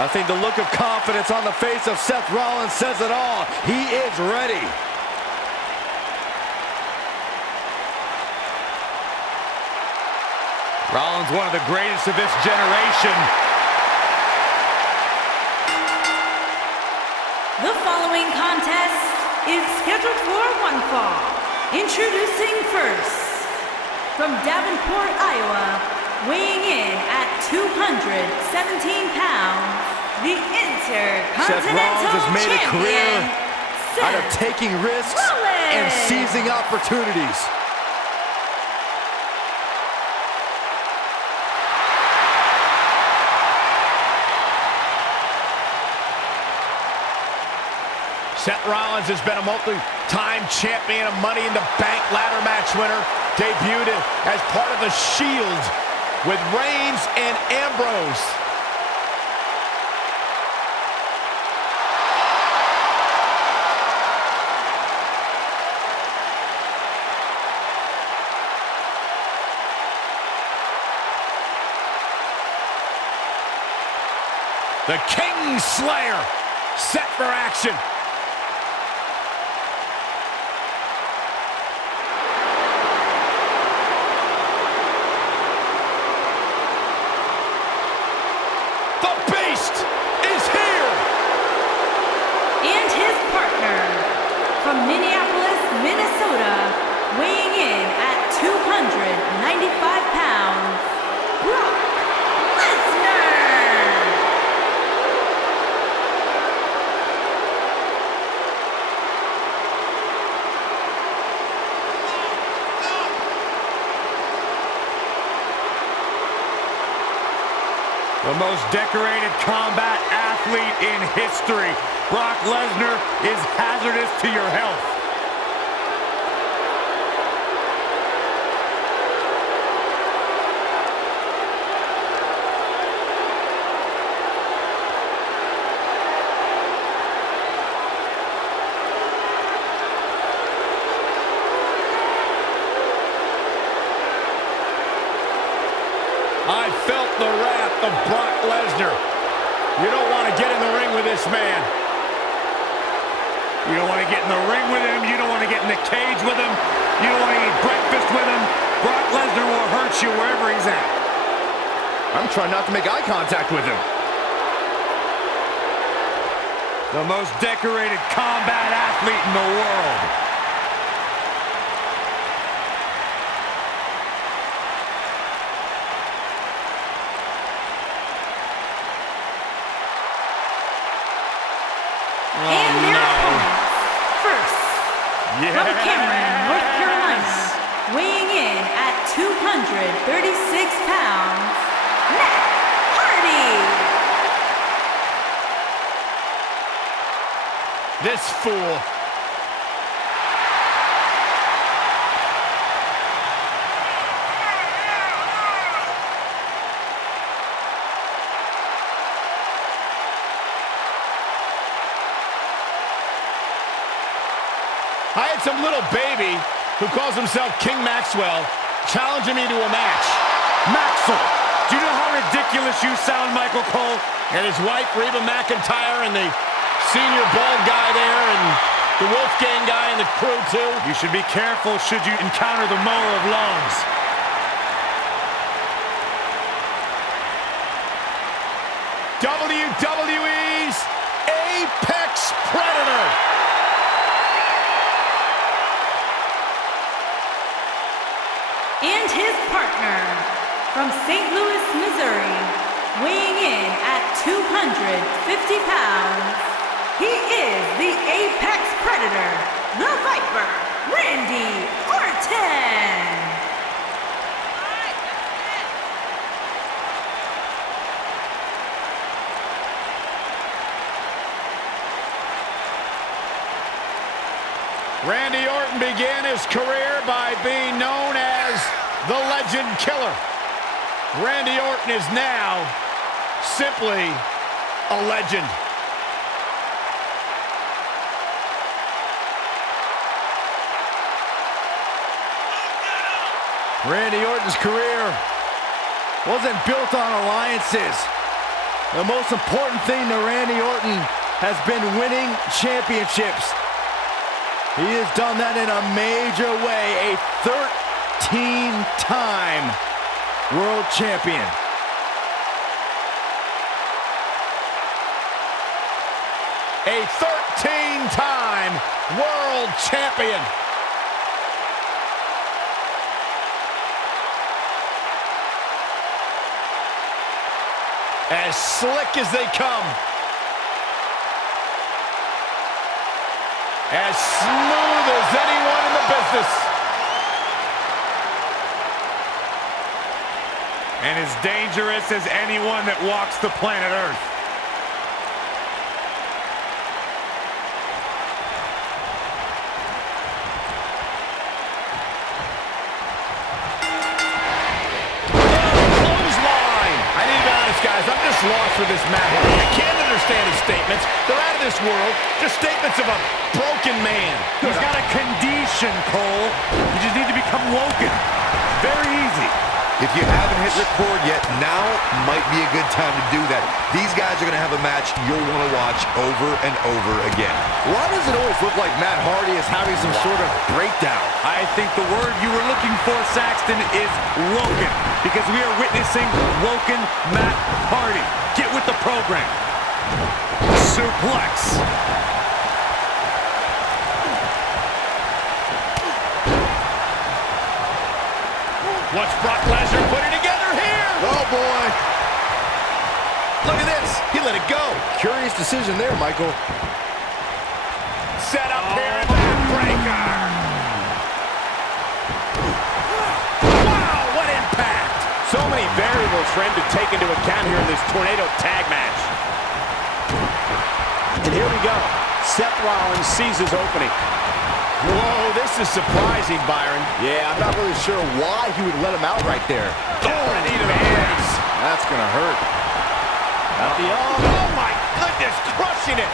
I think the look of confidence on the face of Seth Rollins says it all. He is ready. Rollins, one of the greatest of this generation. The following contest is scheduled for one fall. Introducing first, from Davenport, Iowa, weighing in at 217 pounds, the Seth Rollins has Intercontinental made a career Champion, out of taking risks Rollins. and seizing opportunities. Seth Rollins has been a multi-time champion, a Money in the Bank ladder match winner, debuted as part of the Shield with Reigns and Ambrose. The King Slayer set for action. The Beast is here! And his partner, from Minneapolis, Minnesota, weighing in at 295 pounds, Brock Lesnar. The most decorated combat athlete in history. Brock Lesnar is hazardous to your health. I felt the wrath of Brock Lesnar. You don't want to get in the ring with this man. You don't want to get in the ring with him. You don't want to get in the cage with him. You don't want to eat breakfast with him. Brock Lesnar will hurt you wherever he's at. I'm trying not to make eye contact with him. The most decorated combat athlete in the world. And their opponents. First, from Cameron, North Carolina, weighing in at 236 pounds, Matt Hardy. This fool. I had some little baby who calls himself King Maxwell challenging me to a match. Maxwell! Do you know how ridiculous you sound, Michael Cole? And his wife, Reba McEntire, and the senior bald guy there, and the Wolfgang guy and the crew, too. You should be careful should you encounter the mower of lawns. WWE's Apex Predator. And his partner, from St. Louis, Missouri, weighing in at 250 pounds, he is the Apex Predator, the Viper, Randy Orton. Randy Orton began his career by being known as the Legend Killer. Randy Orton is now simply a legend. Randy Orton's career wasn't built on alliances. The most important thing to Randy Orton has been winning championships. He has done that in a major way. A 13-time world champion. A 13-time world champion. As slick as they come. As smooth as anyone in the business. And as dangerous as anyone that walks the planet Earth. Guys, I'm just lost with this match. I can't understand his statements. They're out of this world. Just statements of a broken man. He's got a condition, Cole. You just need to become woken. Very easy. If you haven't hit record yet, now might be a good time to do that. These guys are going to have a match you'll want to watch over and over again. Why does it always look like Matt Hardy is having some sort of breakdown? I think the word you were looking for, Saxton, is woken. Because we are witnessing woken Matt Hardy. Get with the program. Suplex. What's Brock Lesnar putting together here? Oh, boy. Look at this. He let it go. Curious decision there, Michael. Set up here and backbreaker. Wow, what impact. So many variables for him to take into account here in this tornado tag match. And here we go. Seth Rollins sees his opening. Whoa, this is surprising, Byron. Yeah, I'm not really sure why he would let him out right there. Oh, knee to the hands. That's going to hurt. Oh, my goodness, crushing it.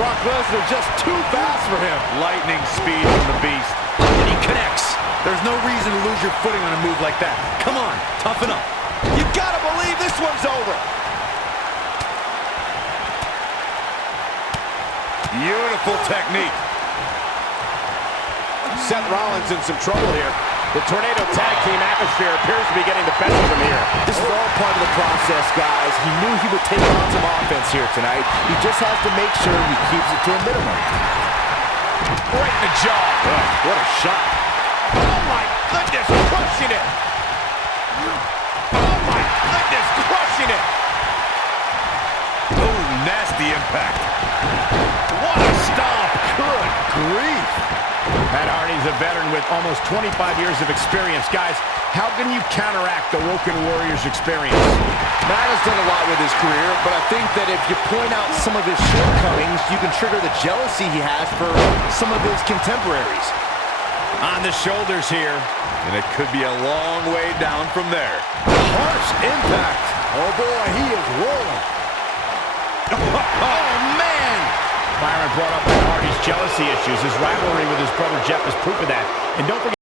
Brock Lesnar just too fast for him. Lightning speed from the beast. And he connects. There's no reason to lose your footing on a move like that. Come on, toughen up. You gotta believe this one's over. Beautiful technique. Seth Rollins in some trouble here. The tornado tag team atmosphere appears to be getting the best of him here. This is all part of the process, guys. He knew he would take on some offense here tonight. He just has to make sure he keeps it to a minimum. Right in the jaw. What a shot. Oh, my goodness, crushing it. Oh, my goodness, crushing it. Oh, nasty impact. What a stomp. Good grief. Matt Hardy's a veteran with almost 25 years of experience. Guys, how can you counteract the Woken Warriors' experience? Matt has done a lot with his career, but I think that if you point out some of his shortcomings, you can trigger the jealousy he has for some of his contemporaries. On the shoulders here, and it could be a long way down from there. Harsh impact. Oh, boy, he is rolling. Oh, man! Byron brought up Matt Hardy's jealousy issues. His rivalry with his brother Jeff is proof of that. And don't forget